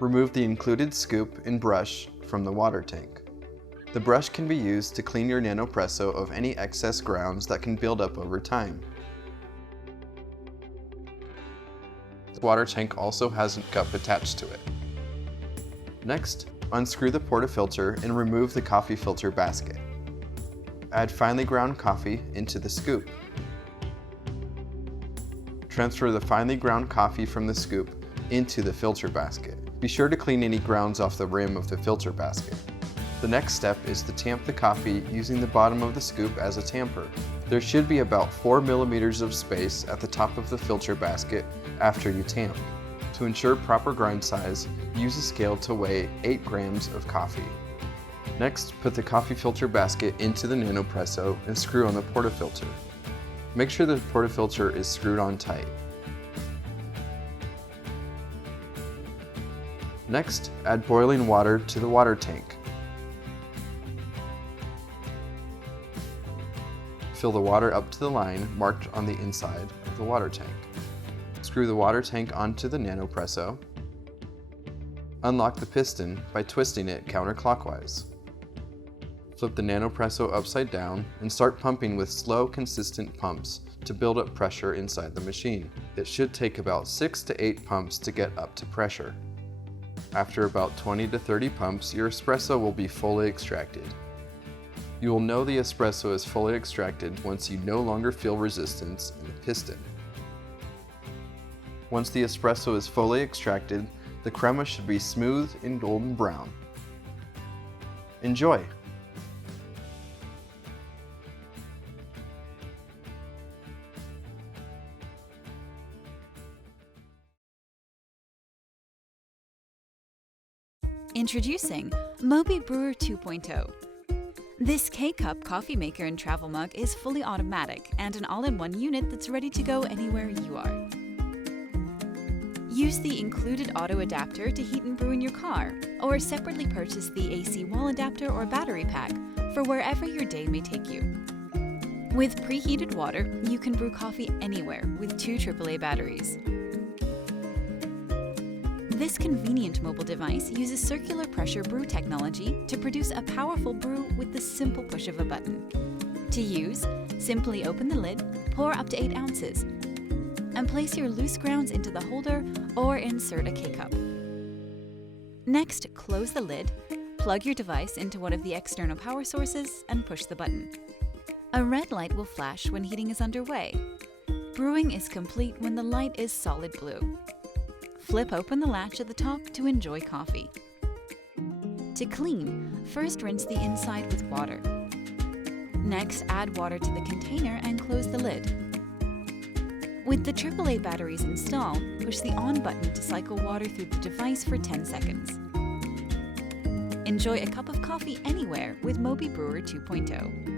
Remove the included scoop and brush from the water tank. The brush can be used to clean your Nanopresso of any excess grounds that can build up over time. The water tank also has a cup attached to it. Next, unscrew the portafilter and remove the coffee filter basket. Add finely ground coffee into the scoop. Transfer the finely ground coffee from the scoop into the filter basket. Be sure to clean any grounds off the rim of the filter basket. The next step is to tamp the coffee using the bottom of the scoop as a tamper. There should be about 4 millimeters of space at the top of the filter basket after you tamp. To ensure proper grind size, use a scale to weigh 8 grams of coffee. Next, put the coffee filter basket into the Nanopresso and screw on the portafilter. Make sure the portafilter is screwed on tight. Next, add boiling water to the water tank. Fill the water up to the line marked on the inside of the water tank. Screw the water tank onto the Nanopresso. Unlock the piston by twisting it counterclockwise. Flip the Nanopresso upside down and start pumping with slow, consistent pumps to build up pressure inside the machine. It should take about 6 to 8 pumps to get up to pressure. After about 20 to 30 pumps, your espresso will be fully extracted. You will know the espresso is fully extracted once you no longer feel resistance in the piston. Once the espresso is fully extracted, the crema should be smooth and golden brown. Enjoy! Introducing MobiBrewer 2.0. This K-Cup coffee maker and travel mug is fully automatic and an all-in-one unit that's ready to go anywhere you are. Use the included auto adapter to heat and brew in your car, or separately purchase the AC wall adapter or battery pack for wherever your day may take you. With preheated water, you can brew coffee anywhere with 2 AAA batteries. This convenient mobile device uses circular pressure brew technology to produce a powerful brew with the simple push of a button. To use, simply open the lid, pour up to 8 ounces, and place your loose grounds into the holder or insert a K-cup. Next, close the lid, plug your device into one of the external power sources, and push the button. A red light will flash when heating is underway. Brewing is complete when the light is solid blue. Flip open the latch at the top to enjoy coffee. To clean, first rinse the inside with water. Next, add water to the container and close the lid. With the AAA batteries installed, push the on button to cycle water through the device for 10 seconds. Enjoy a cup of coffee anywhere with MobiBrewer 2.0.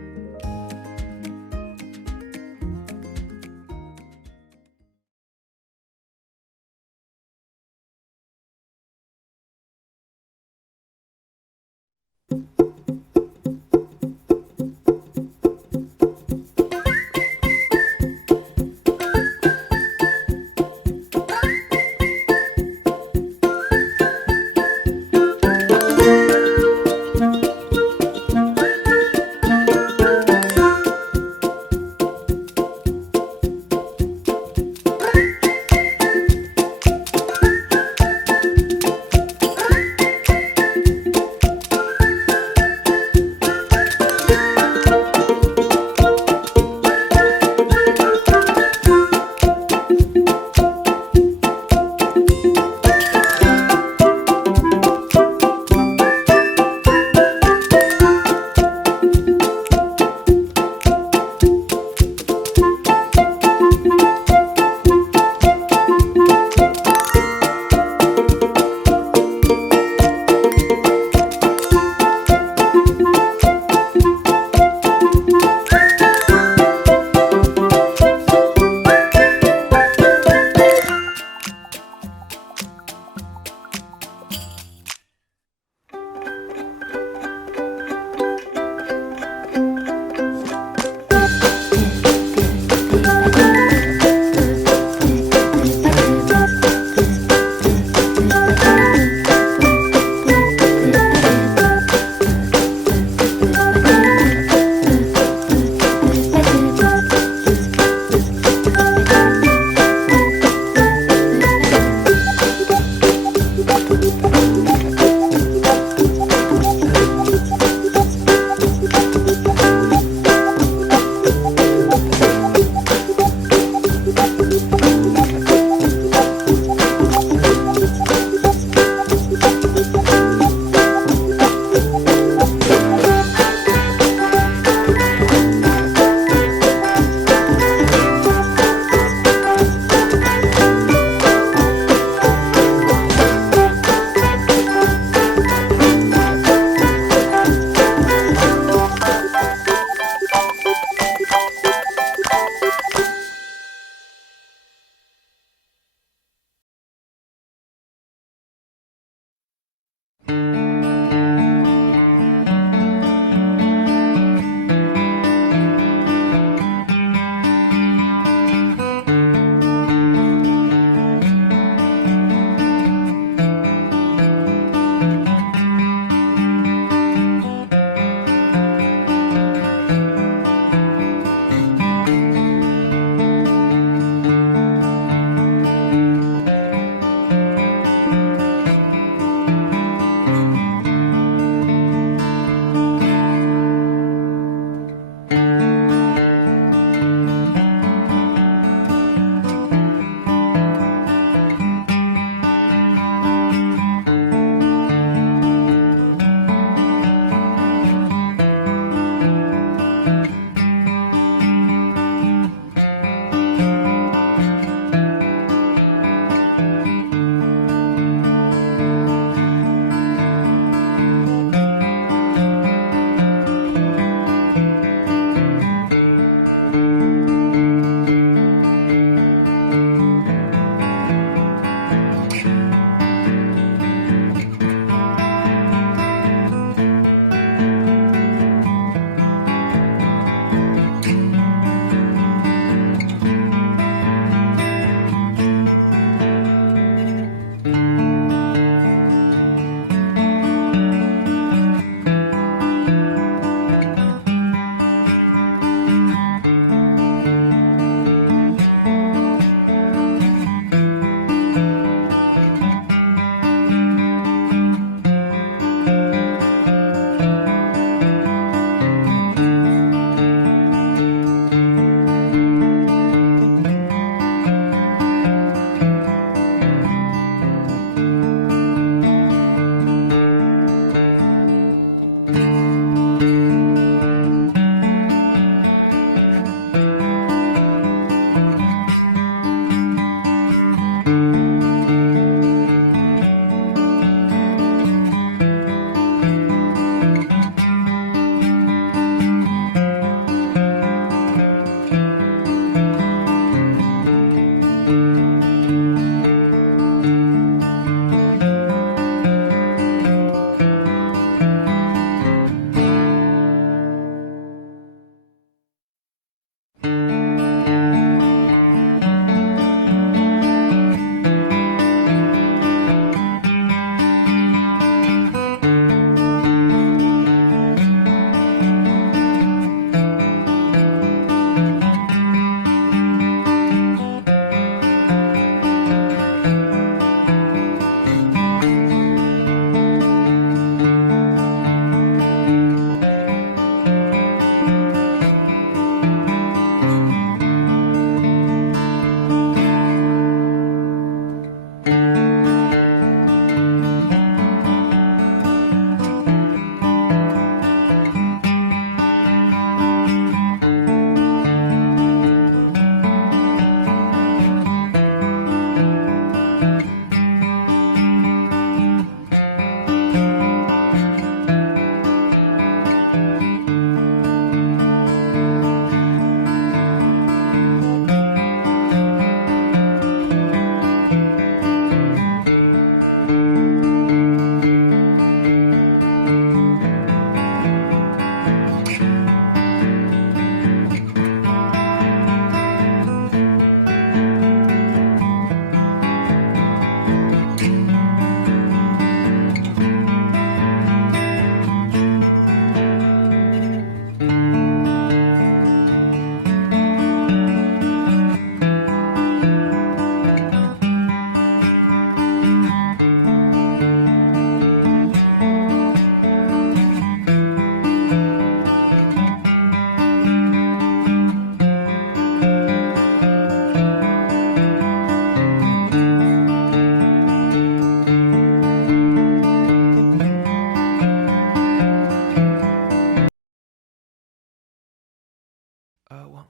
1,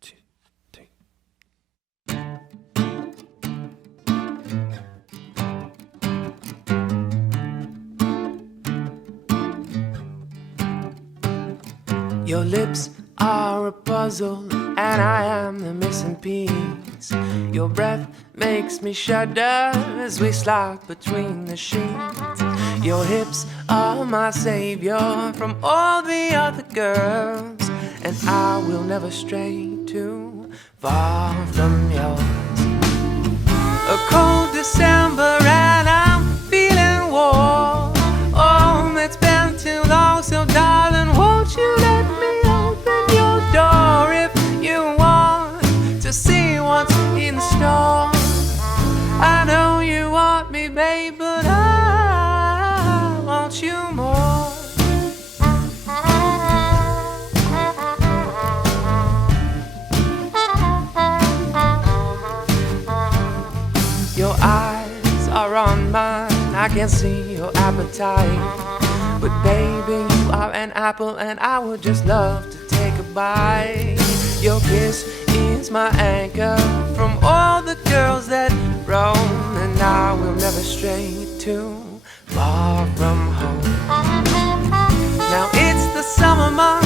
2, 3. Your lips are a puzzle, and I am the missing piece. Your breath makes me shudder as we slide between the sheets. Your hips are my savior from all the other girls, and I will never stray too far from yours. A cold December and I'm feeling warm. Oh, it's been too long, so darling, won't you let me open your door if you want to see what's in store? I know you want me, babe, but I want you more. Your eyes are on mine, I can see your appetite. But baby, you are an apple and I would just love to take a bite. Your kiss is my anchor from all the girls that roam, and I will never stray too far from home. Now it's the summer month